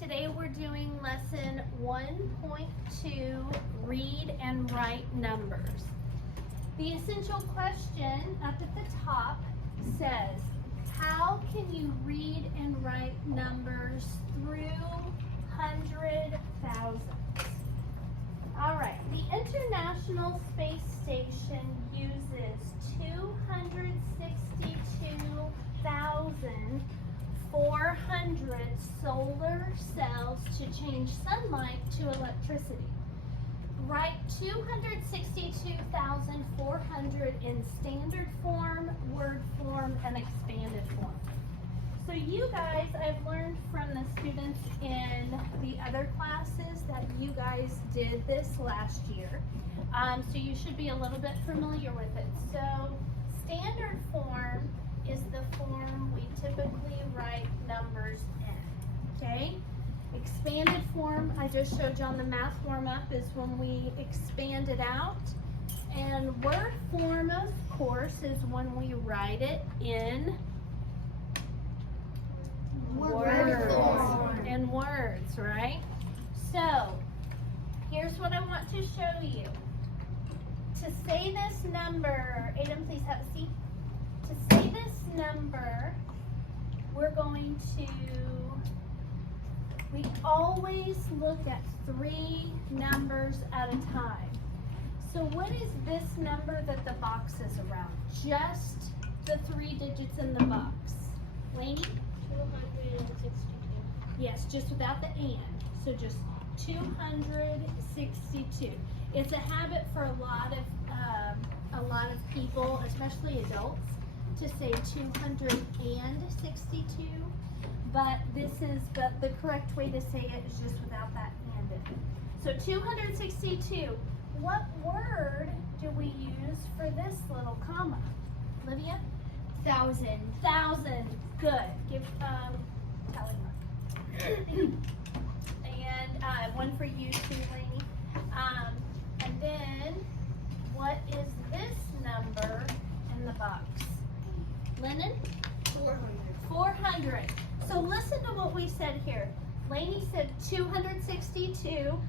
Today we're doing lesson 1.2, read and write numbers. The essential question up at the top says, how can you read and write numbers through 100,000? All right, the International Space Station uses 262,400 solar cells to change sunlight to electricity. Write 262,400 in standard form, word form, and expanded form. So you guys, I've learned from the students in the other classes that you guys did this last year. So you should be a little bit familiar with it. So standard form is the form we typically write numbers in, okay? Expanded form, I just showed you on the math warm-up, is when we expand it out. And word form, of course, is when we write it in word form. In words, right? So, here's what I want to show you. To say this number, Aiden, please have a seat. To say this number, we're going to, we always look at 3 numbers at a time. So what is this number that the box is around? Just the 3 digits in the box. Lainey? 262. Yes, just without the and. So just 262. It's a habit for a lot of people, especially adults, to say 262. But the correct way to say it is just without that and in it. So 262. What word do we use for this little comma? Olivia? 1,000. 1,000. Good. Give tally mark. And one for you too, Lainey. And then, what is this number in the box? Lennon? 400. 400. So listen to what we said here. Lainey said 262.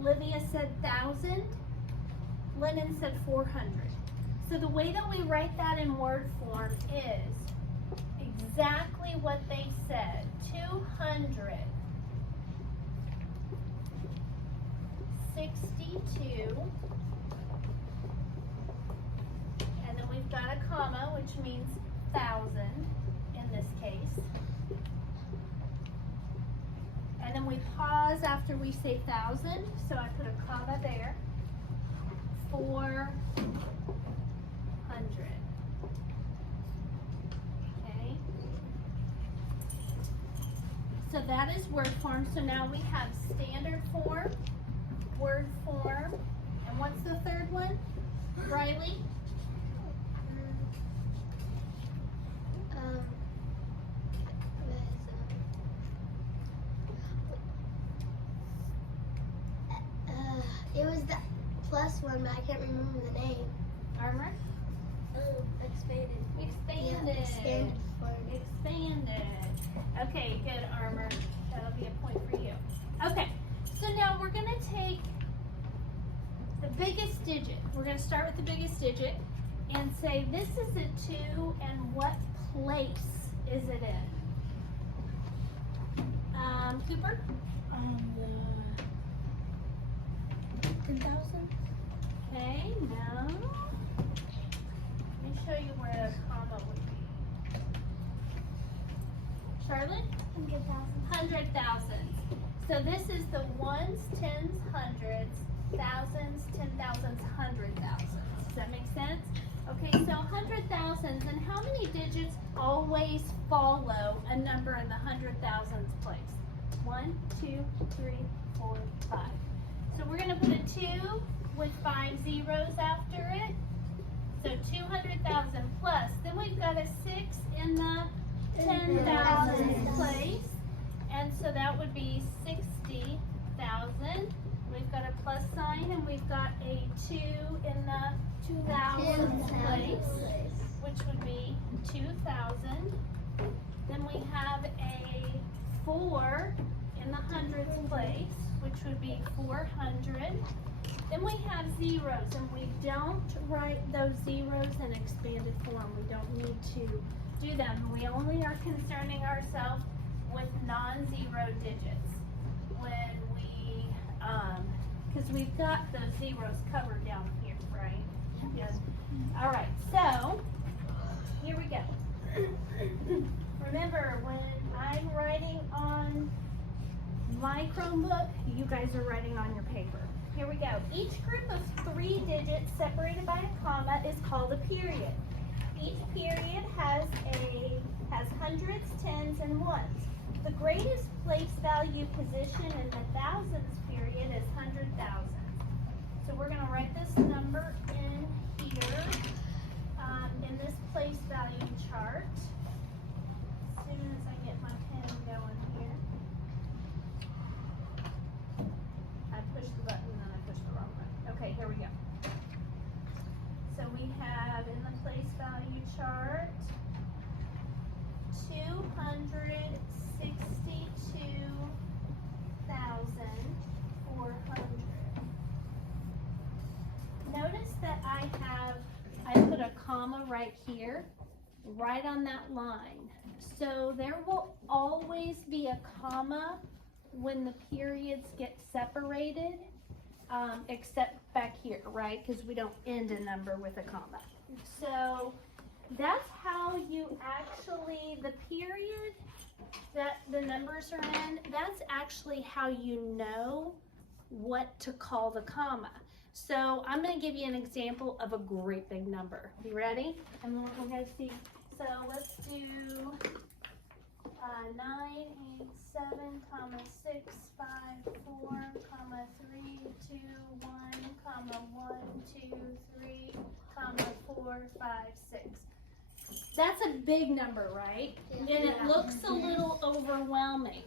Olivia said 1,000. Lennon said 400. So the way that we write that in word form is exactly what they said. 262. And then we've got a comma, which means 1,000 in this case. And then we pause after we say 1,000, so I put a comma there. 400. Okay. So that is word form. So now we have standard form, word form, and what's the third one? Riley? It was the plus one, but I can't remember the name. Armor? Expanded. Expanded. Yeah, expanded form. Expanded. Okay, good, Armor. That'll be a point for you. Okay, so now we're going to take the biggest digit. We're going to start with the biggest digit and say this is a 2 and what place is it in? Cooper? The 10,000. Okay, no. Let me show you where a comma would be. Charlotte? 100,000. 100,000. So this is the ones, tens, hundreds, thousands, 10,000s, 100,000s. Does that make sense? Okay, so 100,000s, and how many digits always follow a number in the 100,000s place? 1, 2, 3, 4, 5. So we're going to put a 2 with 5 zeros after it. So 200,000 plus. Then we've got a 6 in the 10,000 place. And so that would be 60,000. We've got a plus sign and we've got a 2 in the 2,000 place, which would be 2,000. Then we have a 4 in in the hundreds place, which would be 400. Then we have zeros, and we don't write those zeros in expanded form. We don't need to do them. We only are concerning ourselves with non-zero digits when we, because we've got those zeros covered down here, right? Yes. All right, so here we go. Remember, when I'm writing on my Chromebook, you guys are writing on your paper. Here we go. Each group of 3 digits separated by a comma is called a period. Each period has hundreds, tens, and ones. The greatest place value position in the thousands period is 100,000. So we're going to write this number in here, in this place value chart. As soon as I get my pen going here. I pushed the button and then I pushed the wrong button. Okay, here we go. So we have in the place value chart 262,400. Notice that I put a comma right here, right on that line. So there will always be a comma when the periods get separated, except back here, right? Because we don't end a number with a comma. So that's how you actually, the period that the numbers are in, that's actually how you know what to call the comma. So I'm going to give you an example of a great big number. You ready? And we're going to see. So let's do 987, 654, 3, 2, 1, 1, 2, 3, 4, 5, 6. That's a big number, right? And it looks a little overwhelming.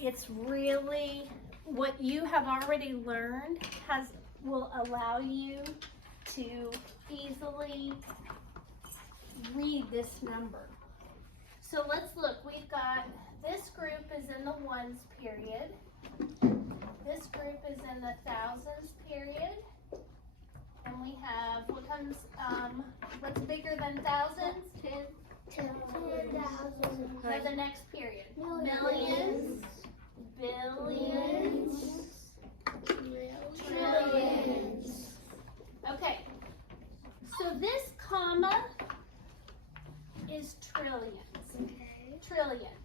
It's really what you have already learned will allow you to easily read this number. So let's look. We've got this group is in the ones period. This group is in the thousands period. And we have, what comes, what's bigger than thousands? 10,000. For the next period. Millions, billions, trillions. Okay, so this comma is trillions. Trillion.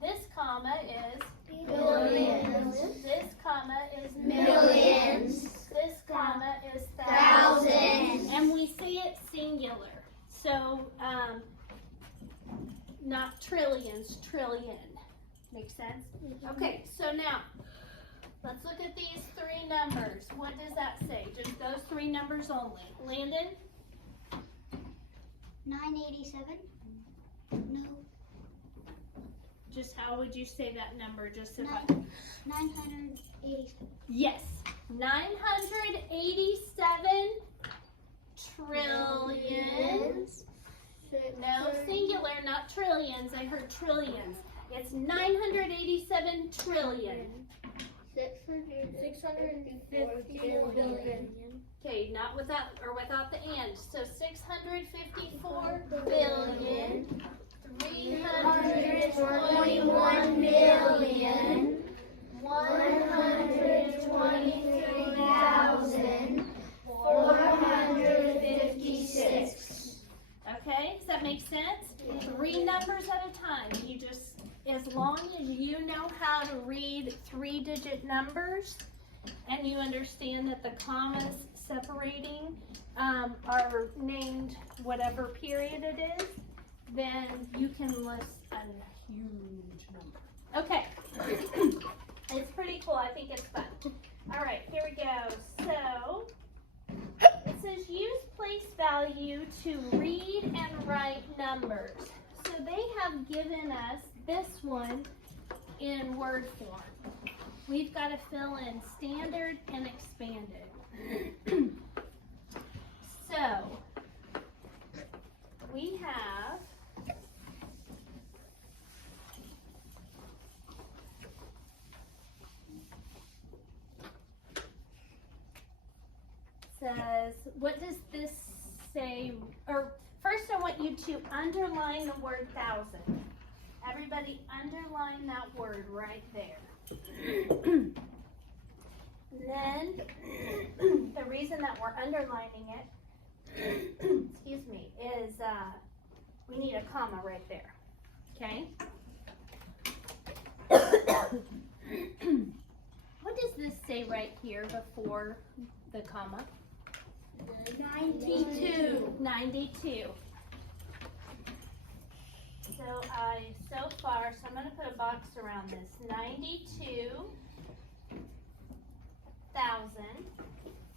This comma is Billions. This comma is Millions. This comma is Thousands. And we say it singular. So, not trillions, trillion. Makes sense? Okay, so now, let's look at these 3 numbers. What does that say? Just those 3 numbers only. Landon? 987? No. Just how would you say that number? Just if I... 987. Yes. 987 trillions. No, singular, not trillions. I heard trillions. It's 987 trillion. 654 billion. Okay, not without the and. So 654 billion. 321 million. 123,456. Okay, does that make sense? 3 numbers at a time. You just, as long as you know how to read 3-digit numbers and you understand that the commas separating are named whatever period it is, then you can list a huge number. Okay. It's pretty cool. I think it's fun. All right, here we go. So it says use place value to read and write numbers. So they have given us this one in word form. We've got to fill in standard and expanded. So we have says, what does this say? Or first I want you to underline the word thousand. Everybody underline that word right there. Then, the reason that we're underlining it, excuse me, is we need a comma right there, okay? What does this say right here before the comma? 92. 92. So far, I'm going to put a box around this. 92,000.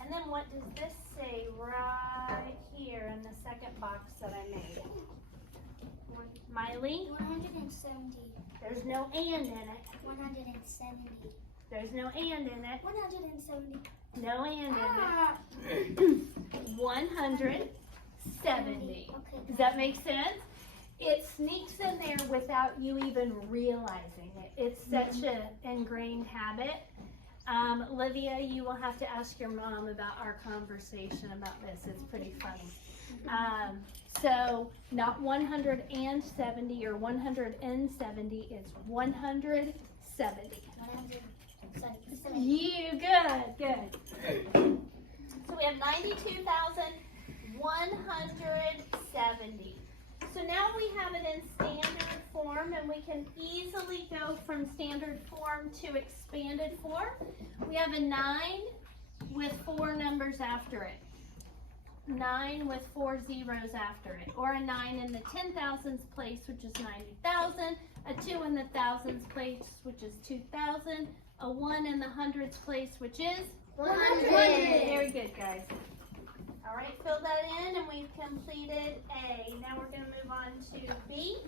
And then what does this say right here in the second box that I made? Miley? 170. There's no and in it. 170. There's no and in it. 170. No and Ah. in it. 170. Okay. Does that make sense? It sneaks in there without you even realizing it. It's such an ingrained habit. Olivia, you will have to ask your mom about our conversation about this. It's pretty funny. So not 170 or 170, it's 170. 170. You good. So we have 92,170. So now we have it in standard form, and we can easily go from standard form to expanded form. We have a 9 with 4 numbers after it. 9 with 4 zeros after it. Or a 9 in the 10,000s place, which is 90,000. A 2 in the thousands place, which is 2,000. A 1 in the hundreds place, which is 100. Very good, guys. All right, fill that in, and we've completed A. Now we're going to move on to B.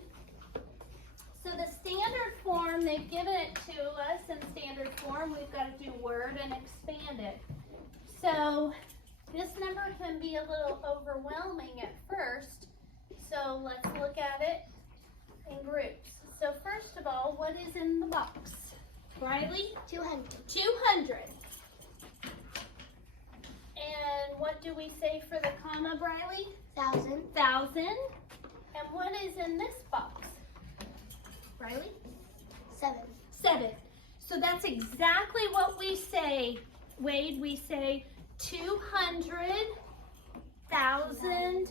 So the standard form, they've given it to us in standard form. We've got to do word and expand it. So this number can be a little overwhelming at first. So let's look at it in groups. So first of all, what is in the box? Riley? 200. 200. And what do we say for the comma, Briley? 1,000. 1,000. And what is in this box? Riley? 7. 7. So that's exactly what we say, Wade. We say 200,000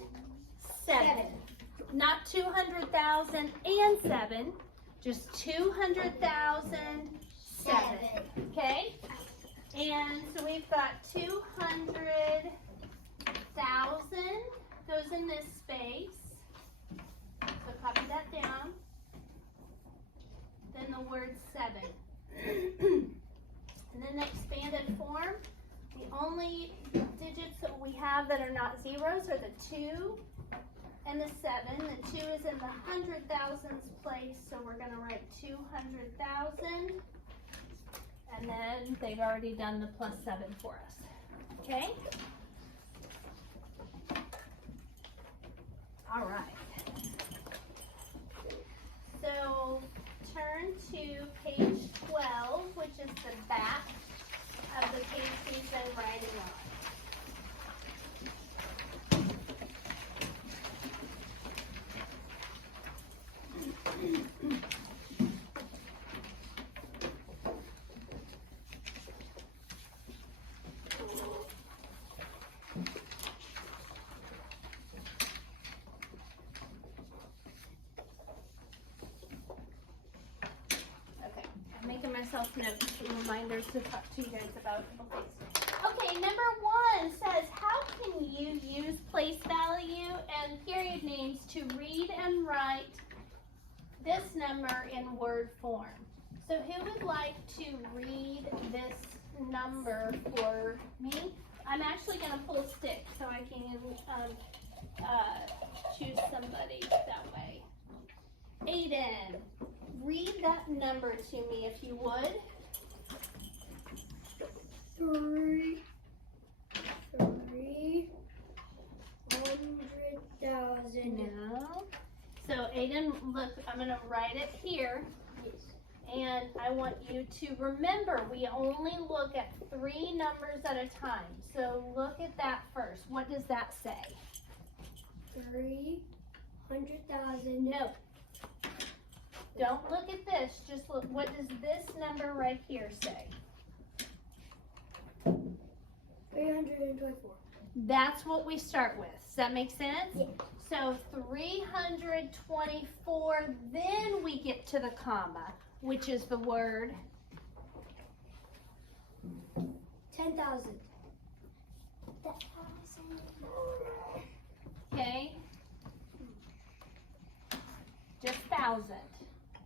7. Not 200,000 and 7. Just 200,000 7. Okay? And so we've got 200,000 goes in this space. So copy that down. Then the word 7. And then the expanded form, the only digits that we have that are not zeros are the 2 and the 7. The 2 is in the 100,000s place, so we're going to write 200,000. And then they've already done the plus 7 for us. Okay? All right. So turn to page 12, which is the back of the page we've been writing on. Myself notes and reminders to talk to you guys about. Okay, number 1 says, how can you use place value and period names to read and write this number in word form? So who would like to read this number for me? I'm actually going to pull a stick so I can choose somebody that way. Aiden, read that number to me if you would. 300,000. No. So Aiden, look, I'm going to write it here. Yes. And I want you to remember, we only look at 3 numbers at a time. So look at that first. What does that say? 300,000. No. Don't look at this. Just look. What does this number right here say? 324. That's what we start with. Does that make sense? Yeah. So 324, then we get to the comma, which is the word 10,000. okay? Just thousand,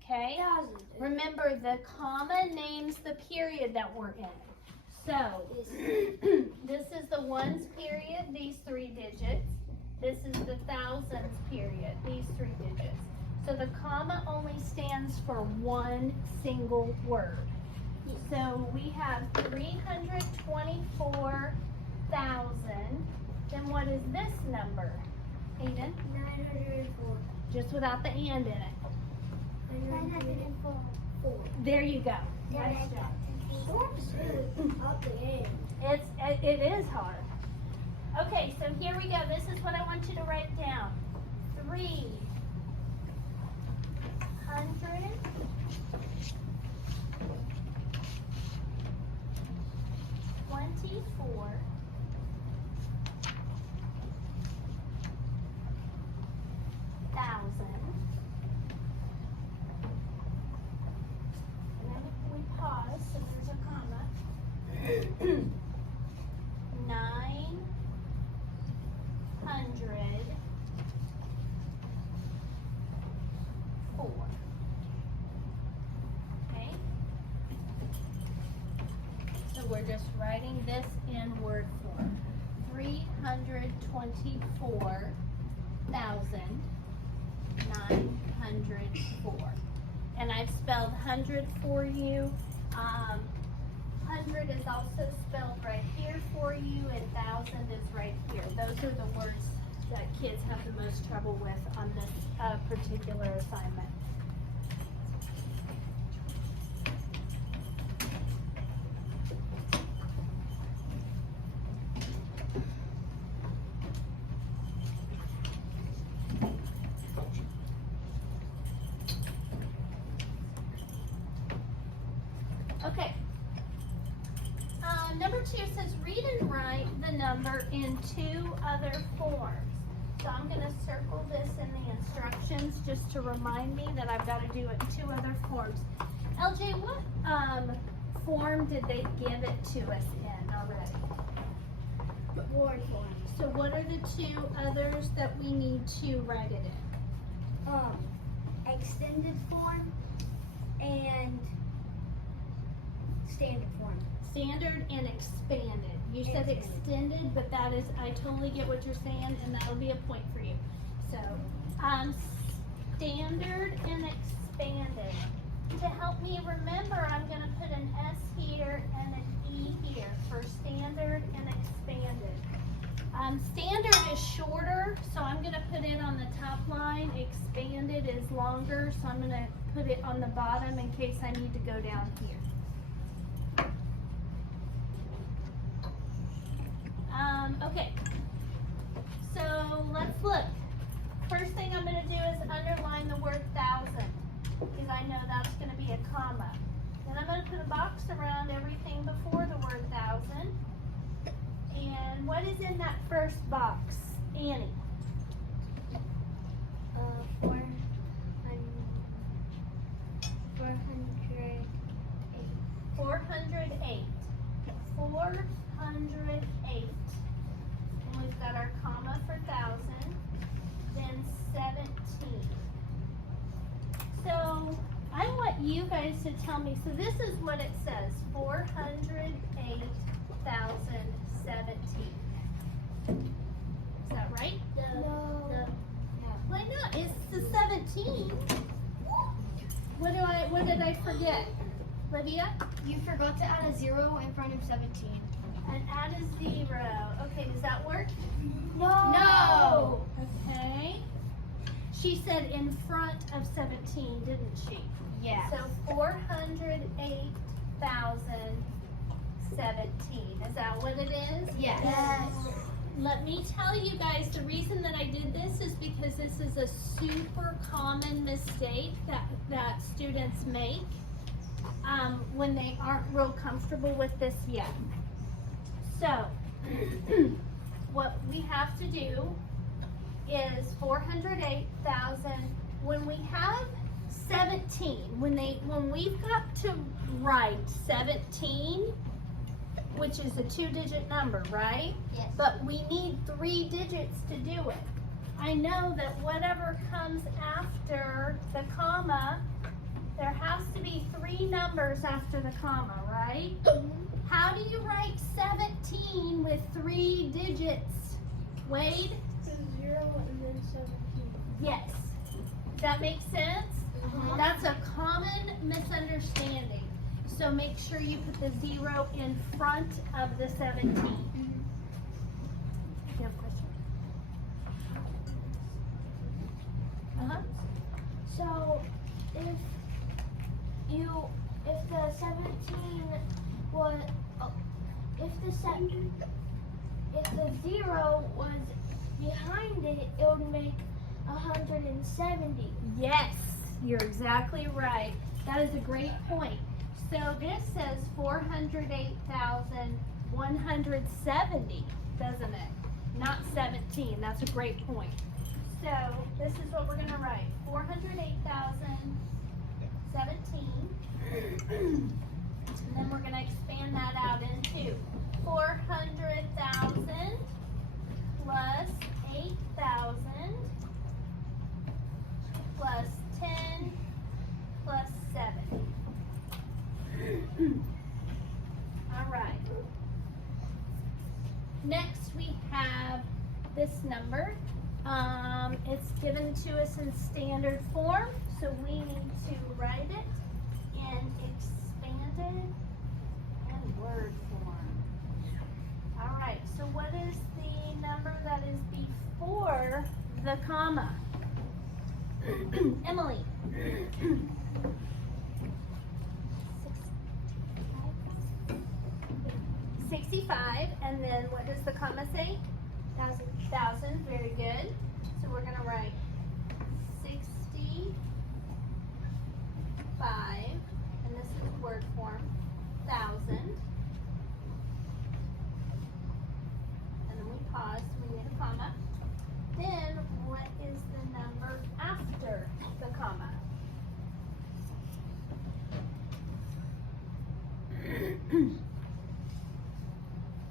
okay? 1,000. Remember, the comma names the period that we're in. So, this is the ones period, these 3 digits. This is the thousands period, these 3 digits. So the comma only stands for one single word. So we have 324,000. Then what is this number, Aiden? 904. Just without the and in it. 904. There you go. Nice job. It is hard. Okay, so here we go. This is what I want you to write down. 300 24 thousand. And then we pause, so there's a comma. 904. Okay? So we're just writing this in word form. 324,904. And I've spelled 100 for you. 100 is also spelled right here for you, and 1,000 is right here. Those are the words that kids have the most trouble with on this particular assignment. Okay. Number 2 says read and write the number in 2 other forms. So I'm going to circle this in the instructions just to remind me that I've got to do it in 2 other forms. LJ, what form did they give it to us in already? Word form. So what are the 2 others that we need to write it in? Extended form and standard form. Standard and expanded. You said extended, but that is, I totally get what you're saying, and that'll be a point for you. So, standard and expanded. To help me remember, I'm going to put an S here and an E here for standard and expanded. Standard is shorter, so I'm going to put it on the top line. Expanded is longer, so I'm going to put it on the bottom in case I need to go down here. Okay, so let's look. First thing I'm going to do is underline the word thousand, because I know that's going to be a comma. Then I'm going to put a box around everything before the word thousand. And what is in that first box, Annie? 408. 408. 408. And we've got our comma for thousand. Then 17. So I want you guys to tell me. So this is what it says: 408,017. Is that right? No. Why not? It's the 17. What did I forget? Lydia? You forgot to add a 0 in front of 17. And add a 0. Okay, does that work? No. Okay. She said in front of 17, didn't she? Yes. So 408,017. Is that what it is? Yes. Yes. Let me tell you guys, the reason that I did this is because this is a super common mistake that students make when they aren't real comfortable with this yet. So, what we have to do is 408,000. When we have 17, when we've got to write 17, which is a 2-digit number, right? Yes. But we need 3 digits to do it. I know that whatever comes after the comma, there has to be 3 numbers after the comma, right? How do you write 17 with 3 digits? Wade? 0 and then 17. Yes. Does that make sense? Mhm. That's a common misunderstanding. So make sure you put the 0 in front of the 17. You have a question? Uh-huh. So if the 17 was if the 0 was behind it, it would make 170. Yes, you're exactly right. That is a great point. So this says 408,170, doesn't it? Not 17. That's a great point. So this is what we're going to write. 408,017. And then we're going to expand that out into 400,000 plus 8,000 plus 10 plus 7. All right. Next we have this number. It's given to us in standard form, so we need to write it in expanded and word form. All right, so what is the number that is before the comma? Emily. 65, and then what does the comma say? 1,000. 1,000, very good. So we're going to write 65, and this is word form, 1,000. And then we pause, we need a comma. Then what is the number after the comma?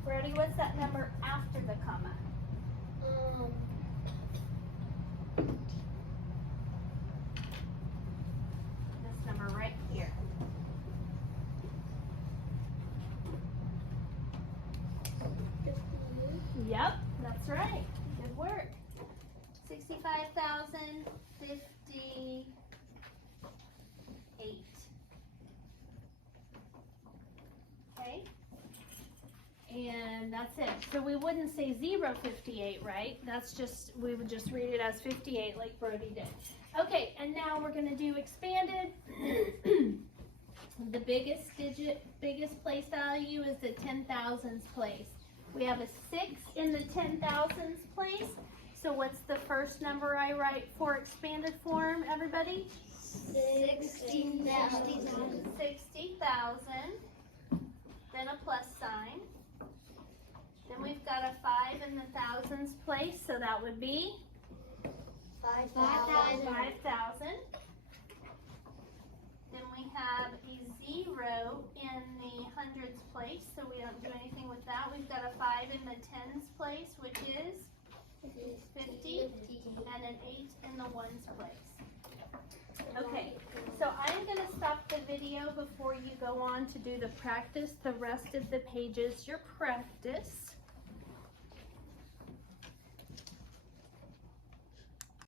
Brody, what's that number after the comma? This number right here. Yep, that's right. Good work. 65,058. Okay? And that's it. So we wouldn't say 058, right? That's just, we would just read it as 58 like Brody did. Okay, and now we're going to do expanded. The biggest place value is the 10,000s place. We have a 6 in the 10,000s place. So what's the first number I write for expanded form, everybody? 60,000. 60,000. Then a plus sign. Then we've got a 5 in the thousands place, so that would be 5,000. 5,000. Then we have a 0 in the hundreds place, so we don't do anything with that. We've got a 5 in the tens place, which is 50, and an 8 in the ones place. Okay, so I'm going to stop the video before you go on to do the practice. The rest of the page is your practice.